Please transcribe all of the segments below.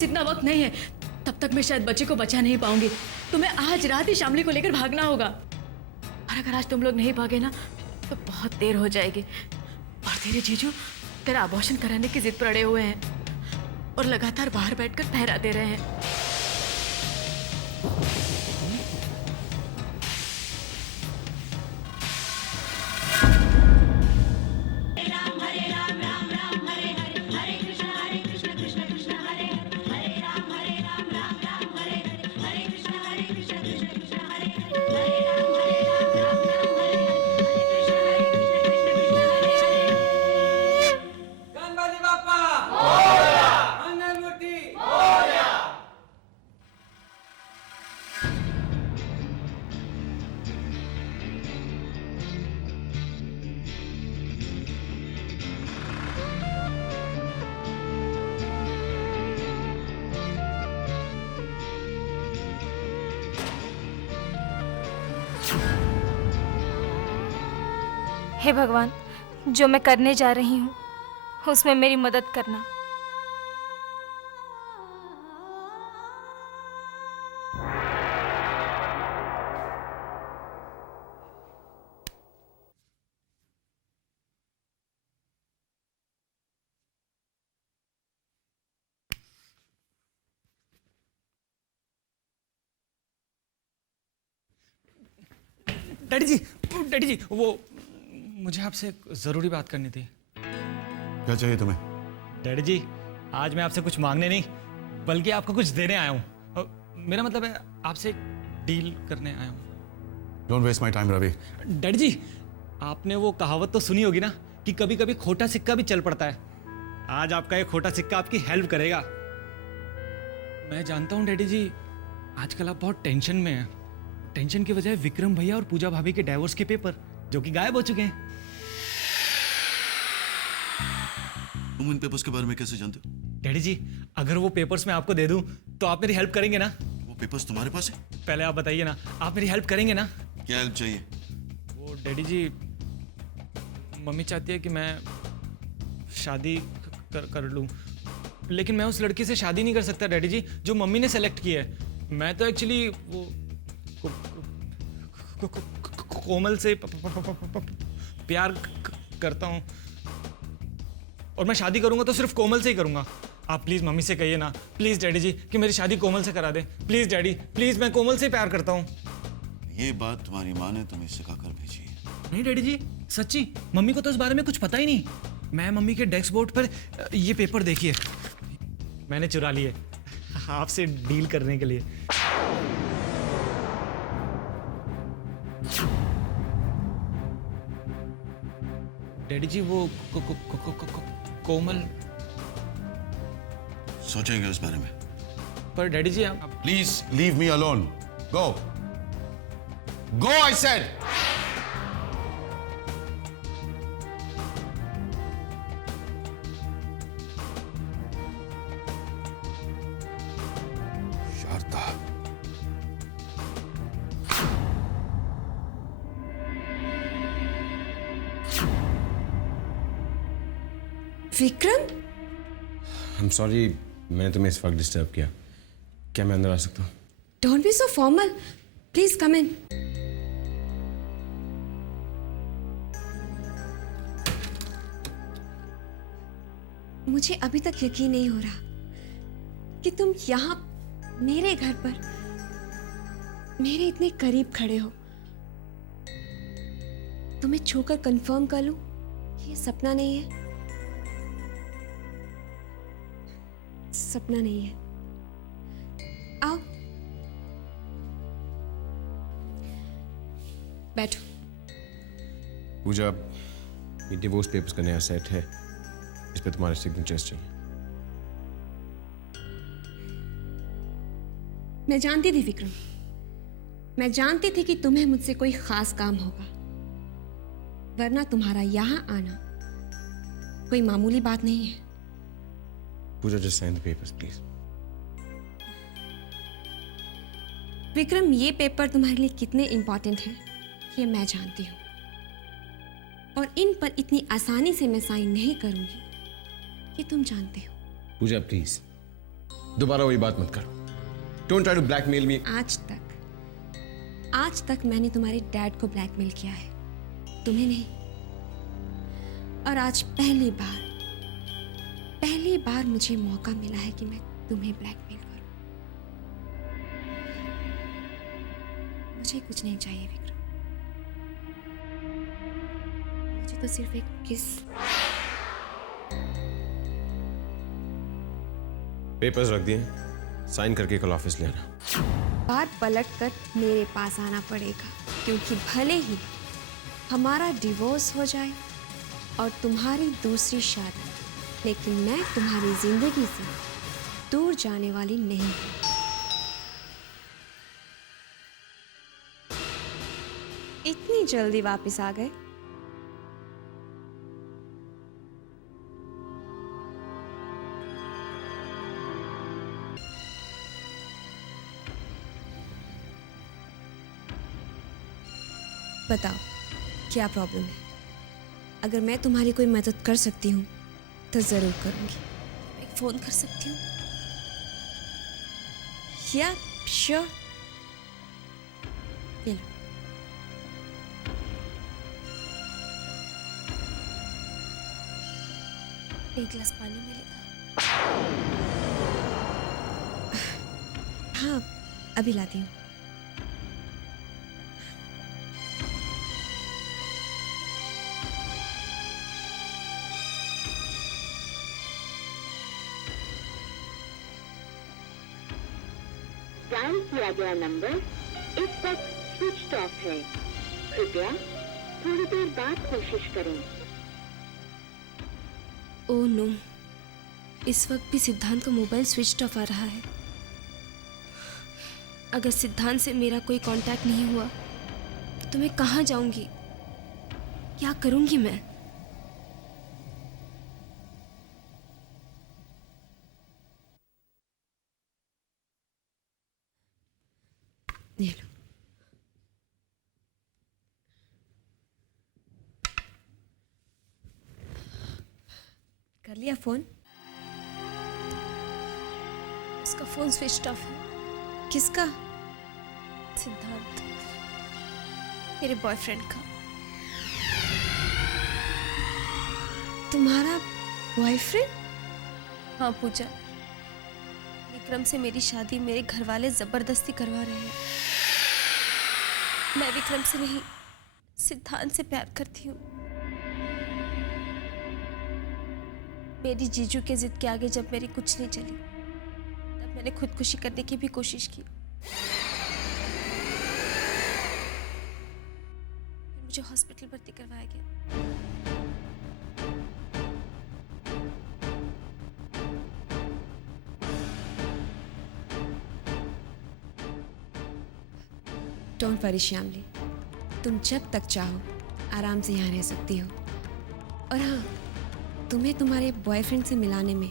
इतना वक्त नहीं है, तब तक मैं शायद बच्चे को बचा नहीं पाऊंगी। तुम्हें आज रात ही शामली को लेकर भागना होगा, और अगर आज तुम लोग नहीं भागे ना तो बहुत देर हो जाएगी। और तेरे जीजू तेरा अबॉर्शन कराने की जिद पर अड़े हुए हैं और लगातार बाहर बैठकर पहरा दे रहे हैं। हे भगवान, जो मैं करने जा रही हूँ उसमें मेरी मदद करना। डैडी जी वो मुझे आपसे ज़रूरी बात करनी थी। क्या चाहिए तुम्हें? डैडी जी, आज मैं आपसे कुछ मांगने नहीं बल्कि आपको कुछ देने आया हूँ। मेरा मतलब है आपसे डील करने आया हूँ। Don't waste my time Ravi. Daddy ji, आपने वो कहावत तो सुनी होगी ना कि कभी कभी खोटा सिक्का भी चल पड़ता है। आज आपका ये खोटा सिक्का आपकी हेल्प करेगा। मैं जानता हूँ डैडी जी, आजकल आप बहुत टेंशन में हैं। टेंशन की वजह है विक्रम भैया और पूजा भाभी के डाइवोर्स के पेपर जो कि गायब हो चुके हैं। तुम इन पेपर्स के बारे में कैसे जानते हो? डैडी जी, अगर वो पेपर्स मैं आपको दे दूं तो आप मेरी हेल्प करेंगे ना? वो पेपर्स तुम्हारे पास है? पहले आप बताइए ना, आप मेरी हेल्प करेंगे ना? क्या हेल्प चाहिए? वो डैडी जी, मम्मी चाहती है कि मैं शादी कर लूं, लेकिन मैं उस लड़की से शादी नहीं कर सकता डैडी जी जो मम्मी ने सेलेक्ट की है। मैं तो एक्चुअली वो कोमल से प्यार करता हूँ, और मैं शादी करूंगा तो सिर्फ कोमल से ही करूंगा। आप प्लीज मम्मी से कहिए ना, प्लीज डैडी जी, कि मेरी शादी कोमल से करा दे। प्लीज डैडी, प्लीज, मैं कोमल से प्यार करता हूँ। ये बात तुम्हारी माँ ने तुम्हें सिखाकर भेजी है? नहीं डैडी जी, सच्ची, मम्मी को तो इस बारे में कुछ पता ही नहीं। मैं मम्मी के डेस्क बोर्ड पर ये पेपर देखिए, मैंने चुरा लिए आपसे डील करने के लिए। डैडी जी, वो कोमल। सोचेंगे उस बारे में। पर डैडी जी आप please leave me alone. Go go I said. Sharda, Vikram, I am sorry, मैंने तुम्हें इस वक्त डिस्टर्ब किया। क्या मैं अंदर आ सकता हूँ? Don't be so formal, please come in. मुझे अभी तक यकीन नहीं हो रहा कि तुम यहां मेरे घर पर मेरे इतने करीब खड़े हो। तुम्हें छूकर कंफर्म कर लूं कि ये सपना नहीं है। सपना नहीं है। आओ बैठो। पूजा, ये डिवोर्स पेपर्स का नया सेट है, इस पे तुम्हारे सिग्नेचर्स चाहिए। मैं जानती थी विक्रम, मैं जानती थी कि तुम्हें मुझसे कोई खास काम होगा, वरना तुम्हारा यहां आना कोई मामूली बात नहीं है। Pooja, just sign the papers please. Vikram, ये पेपर तुम्हारे लिए कितने इंपॉर्टेंट हैं ये मैं जानती हूं, और इन पर इतनी आसानी से मैं साइन नहीं करूंगी, ये तुम जानते हो। पूजा प्लीज। दोबारा वही बात मत करो। डोंट ट्राई टू ब्लैकमेल मी। आज तक मैंने तुम्हारे डैड को ब्लैकमेल किया है, तुम्हें नहीं। और आज पहली बार मुझे मौका मिला है कि मैं तुम्हें ब्लैकमेल करूं। मुझे कुछ नहीं चाहिए विक्रम, मुझे तो सिर्फ एक किस। पेपर्स रख दिए, साइन करके कल ऑफिस ले आना। बात पलट कर मेरे पास आना पड़ेगा, क्योंकि भले ही हमारा डिवोर्स हो जाए और तुम्हारी दूसरी शादी, लेकिन मैं तुम्हारी जिंदगी से दूर जाने वाली नहीं हूं। इतनी जल्दी वापस आ गए? बताओ क्या प्रॉब्लम है? अगर मैं तुम्हारी कोई मदद कर सकती हूँ तो जरूर करूँगी। मैं फोन कर सकती हूँ? या श्योर, ले लो। एक गिलास पानी मिलेगा? हाँ, अभी लाती हूँ। डायल किया गया नंबर इस वक्त स्विच ऑफ है। कृपया थोड़ी देर बाद कोशिश करें। ओह नो, इस वक्त भी सिद्धांत का मोबाइल स्विच ऑफ आ रहा है। अगर सिद्धांत से मेरा कोई कांटेक्ट नहीं हुआ तो मैं कहाँ जाऊंगी? क्या करूंगी मैं? ले लो। कर लिया फोन? उसका फोन स्विच ऑफ है। किसका? सिद्धांत, मेरे बॉयफ्रेंड का। तुम्हारा बॉयफ्रेंड? हाँ पूजा, विक्रम से मेरी शादी मेरे घर वाले जबरदस्ती करवा रहे हैं। मैं विक्रम से नहीं, सिद्धांत से प्यार करती हूँ। मेरी जीजू के जिद के आगे जब मेरी कुछ नहीं चली, तब मैंने खुदकुशी करने की भी कोशिश की। फिर मुझे हॉस्पिटल भर्ती करवाया गया। डोंट वरी श्यामली, तुम जब तक चाहो आराम से यहाँ रह सकती हो। और हाँ, तुम्हें तुम्हारे बॉयफ्रेंड से मिलाने में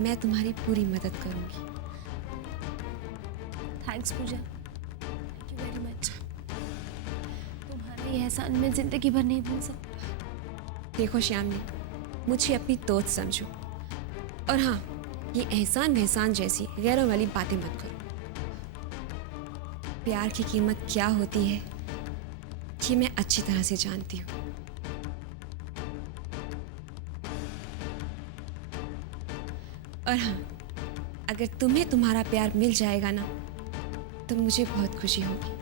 मैं तुम्हारी पूरी मदद करूंगी। Thanks Pooja, thank you very much. तुम्हारा ये एहसान मैं जिंदगी भर नहीं भूल सकती। देखो श्यामली, मुझे अपनी दोस्त समझो। और हाँ, ये एहसान वहसान जैसी गैरों वाली बातें मत करो। प्यार की कीमत क्या होती है ये मैं अच्छी तरह से जानती हूँ। और हाँ, अगर तुम्हें तुम्हारा प्यार मिल जाएगा ना, तो मुझे बहुत खुशी होगी।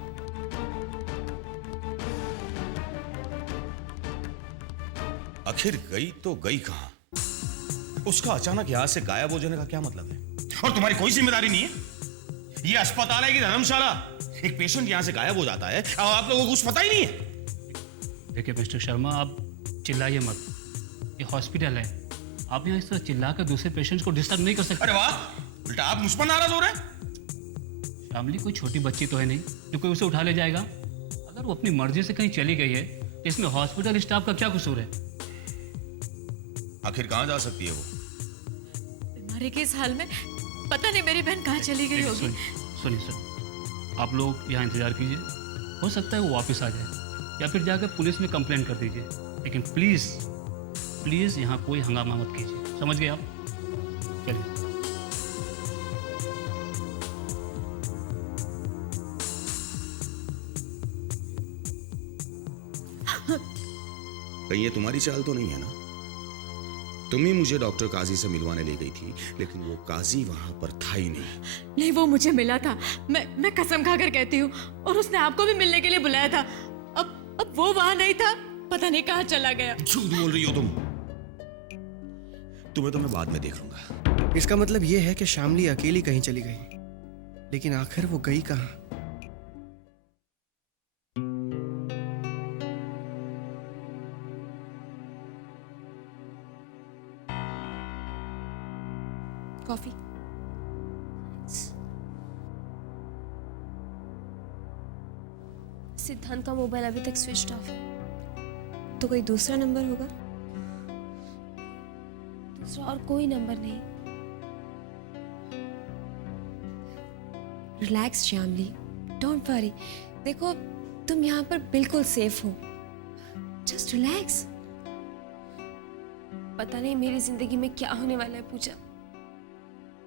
आखिर गई तो गई कहां? उसका अचानक यहां से गायब हो जाने का क्या मतलब है? और तुम्हारी कोई जिम्मेदारी नहीं है? ये अस्पताल है कि धर्मशाला? एक पेशेंट यहां से गायब हो जाता है और आप लोगों को कुछ पता ही नहीं है। देखिए मिस्टर शर्मा, आप चिल्लाइए मत। ये हॉस्पिटल है, आप यहाँ इस तरह चिल्लाकर दूसरे पेशेंट्स को डिस्टर्ब नहीं कर सकते। अरे वाह, उल्टा आप मुझ पर नाराज हो रहे हैं। फैमिली कोई छोटी बच्ची तो है नहीं जो कोई उसे उठा ले जाएगा। अगर वो अपनी मर्जी से कहीं चली गई है तो इसमें हॉस्पिटल स्टाफ का क्या कसूर है? आखिर कहां जा सकती है वो? बीमारी के इस हाल में पता नहीं मेरी बहन कहाँ चली गई होगी। सुनिए सर, आप लोग यहाँ इंतजार कीजिए, हो सकता है वो वापस आ जाए, या फिर जाकर पुलिस में कंप्लेंट कर दीजिए। लेकिन प्लीज़ प्लीज़ यहाँ कोई हंगामा मत कीजिए, समझ गए आप? चलिए। कहीं ये तुम्हारी चाल तो नहीं है ना? तुम ही मुझे डॉक्टर काजी से मिलवाने ले गई थी, लेकिन वो काजी वहां पर था ही नहीं। नहीं, वो मुझे मिला था। मैं कसम खाकर कहती हूँ, और उसने आपको भी मिलने के लिए बुलाया था। अब वो वहां नहीं था, पता नहीं कहाँ चला गया। झूठ बोल रही हो तुम। तुम्हें तो मैं बाद में देख लूंगा। इसका मतलब ये है कि शामली अकेली कहीं चली गई, लेकिन आखिर वो गई कहाँ? कॉफी। सिद्धांत का मोबाइल अभी तक स्विच ऑफ है। तो कोई दूसरा नंबर होगा? दूसरा और कोई नंबर नहीं। Relax Shyamali, don't worry. देखो, तुम यहाँ पर बिल्कुल सेफ हो। Just relax. पता नहीं मेरी जिंदगी में क्या होने वाला है पूजा।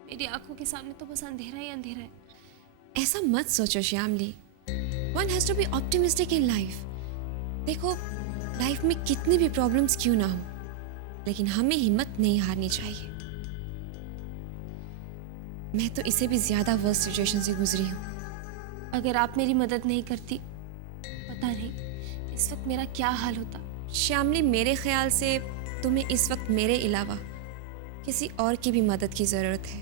मेरी आंखों के सामने तो बस अंधेरा ही अंधेरा है। ऐसा मत सोचो Shyamali. One has to be optimistic in life. देखो, लाइफ में कितनी भी प्रॉब्लम्स क्यों ना हो, लेकिन हमें हिम्मत नहीं हारनी चाहिए। मैं तो इसे भी ज्यादा वर्स्ट सिचुएशन से गुजरी हूँ। अगर आप मेरी मदद नहीं करती, पता नहीं इस वक्त मेरा क्या हाल होता। श्यामली, मेरे ख्याल से तुम्हें इस वक्त मेरे अलावा किसी और की भी मदद की जरूरत है।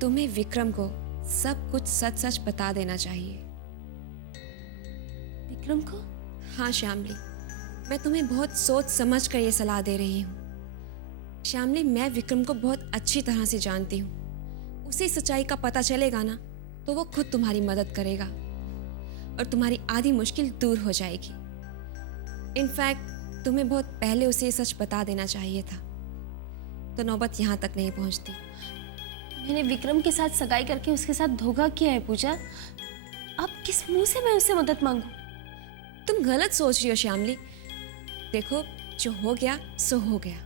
तुम्हें विक्रम को सब कुछ सच सच बता देना चाहिए। विक्रम को? हाँ श्यामली, मैं तुम्हें बहुत सोच समझ कर ये सलाह दे रही हूँ। श्यामली, मैं विक्रम को बहुत अच्छी तरह से जानती हूँ। उसे सच्चाई का पता चलेगा ना, तो वो खुद तुम्हारी मदद करेगा और तुम्हारी आधी मुश्किल दूर हो जाएगी। इनफैक्ट तुम्हें बहुत पहले उसे ये सच बता देना चाहिए था, तो नौबत यहाँ तक नहीं पहुँचती। मैंने विक्रम के साथ सगाई करके उसके साथ धोखा किया है पूजा। अब किस मुंह से मैं उससे मदद मांगू? तुम गलत सोच रही हो श्यामली। देखो, जो हो गया सो हो गया।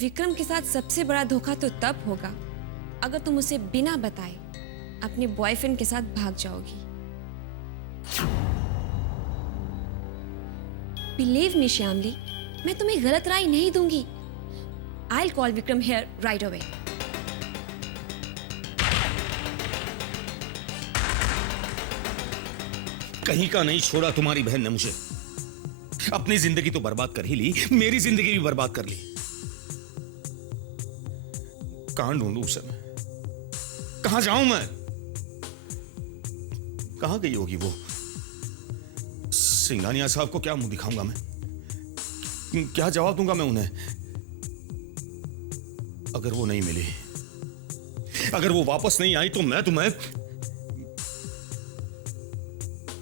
विक्रम के साथ सबसे बड़ा धोखा तो तब होगा अगर तुम उसे बिना बताए अपने बॉयफ्रेंड के साथ भाग जाओगी। बिलीव मी श्यामली, मैं तुम्हें गलत राय नहीं दूंगी। I will call Vikram here right away. कहीं का नहीं छोड़ा तुम्हारी बहन ने मुझे। अपनी जिंदगी तो बर्बाद कर ही ली, मेरी जिंदगी भी बर्बाद कर ली। कहां ढूंढूं उसे मैं? कहां जाऊं मैं? कहां गई होगी वो? सिंघानिया साहब को क्या मुंह दिखाऊंगा मैं? क्या जवाब दूंगा मैं उन्हें? अगर वो नहीं मिली, अगर वो वापस नहीं आई, तो मैं तुम्हें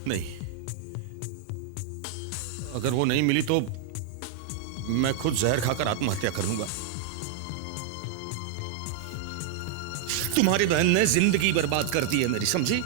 नहीं, अगर वो नहीं मिली तो मैं खुद जहर खाकर आत्महत्या कर लूंगा। तुम्हारी बहन ने जिंदगी बर्बाद कर दी है मेरी, समझी?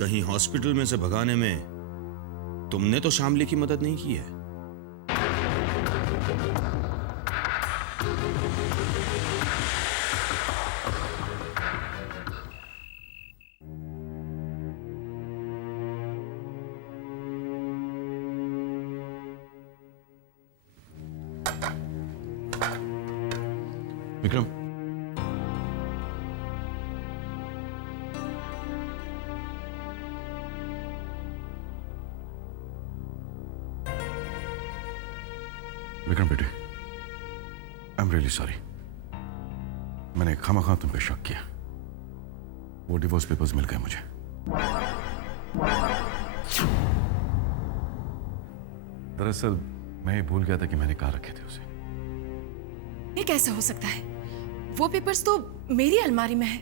कहीं हॉस्पिटल में से भगाने में तुमने तो शामली की मदद नहीं की है? विक्रम, विक्रम बेटे, आई एम रियली सॉरी। मैंने खामखा तुम पे शक किया। वो डिवोर्स पेपर्स मिल गए मुझे। दरअसल मैं ये भूल गया था कि मैंने कहाँ रखे थे उसे। ये कैसे हो सकता है? वो पेपर्स तो मेरी अलमारी में है।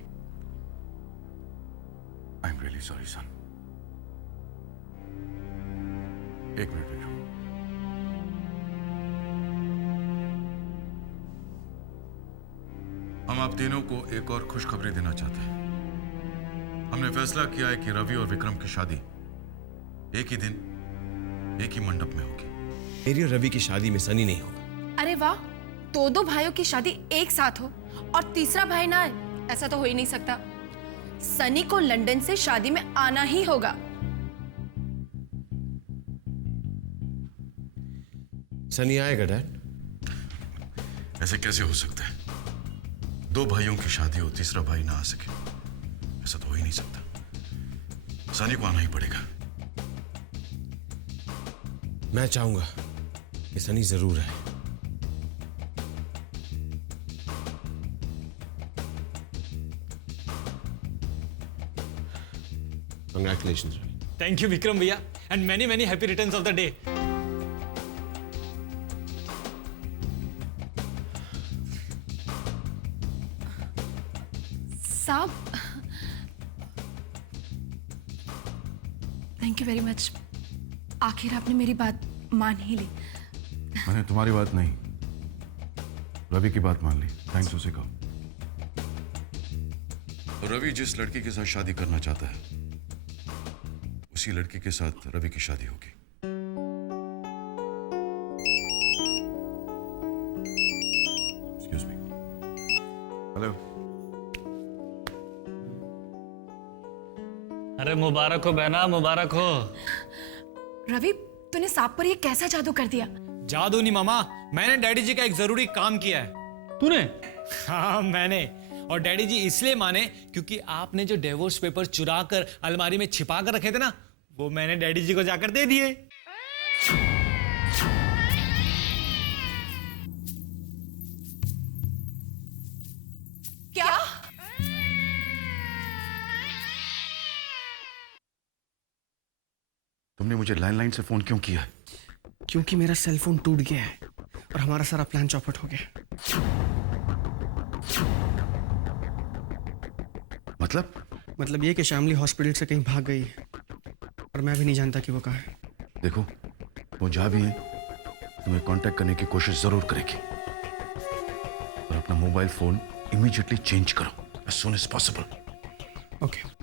आई एम रियली सॉरी सन। एक मिनट विक्रम। हम आप तीनों को एक और खुशखबरी देना चाहते हैं। हमने फैसला किया है कि रवि और विक्रम की शादी एक ही दिन एक ही मंडप में होगी। मेरी और रवि की शादी में सनी नहीं होगा। अरे वाह, दो भाइयों की शादी एक साथ हो और तीसरा भाई ना आए, ऐसा तो हो ही नहीं सकता। सनी को लंदन से शादी में आना ही होगा। सनी आएगा डैड? ऐसे कैसे हो सकता है? दो भाइयों की शादी हो, तीसरा भाई ना आ सके, ऐसा तो हो ही नहीं सकता। सनी को आना ही पड़ेगा। मैं चाहूंगा कि सनी जरूर आए। Congratulations, Ravi. Thank you Vikram भैया and many many happy returns of the day. साहब, थैंक यू वेरी मच। आखिर आपने मेरी बात मान ही ली। मैंने तुम्हारी बात नहीं, रवि की बात मान ली। थैंक्स उसे कहो। रवि जिस लड़की के साथ शादी करना चाहता है, उसी लड़की के साथ रवि की शादी होगी। Excuse me. हेलो। अरे मुबारक हो बहना, मुबारक हो। रवि, तूने सांप पर ये कैसा जादू कर दिया? जादू नहीं मामा, मैंने डैडी जी का एक जरूरी काम किया है। तूने? हाँ मैंने। और डैडी जी इसलिए माने क्योंकि आपने जो डिवोर्स पेपर चुरा कर अलमारी में छिपा कर रखे थे ना, वो मैंने डैडी जी को जाकर दे दिए। क्या? तुमने मुझे लैंडलाइन से फोन क्यों किया है? क्योंकि मेरा सेल फोन टूट गया है और हमारा सारा प्लान चौपट हो गया। मतलब ये कि शामली हॉस्पिटल से कहीं भाग गई है और मैं भी नहीं जानता कि वो कहाँ है। देखो, वो जहाँ भी है तुम्हें कांटेक्ट करने की कोशिश जरूर करेगी, और अपना मोबाइल फोन इमीडिएटली चेंज करो as soon as possible। Okay.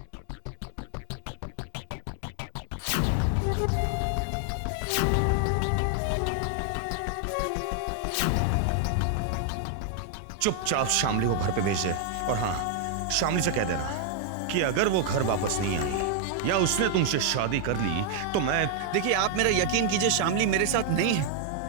चुपचाप शामली को घर पे भेज दे, और हाँ, शामली से कह देना कि अगर वो घर वापस नहीं आई या उसने तुमसे शादी कर ली तो मैं। देखिए, आप मेरा यकीन कीजिए, शामली मेरे साथ नहीं है।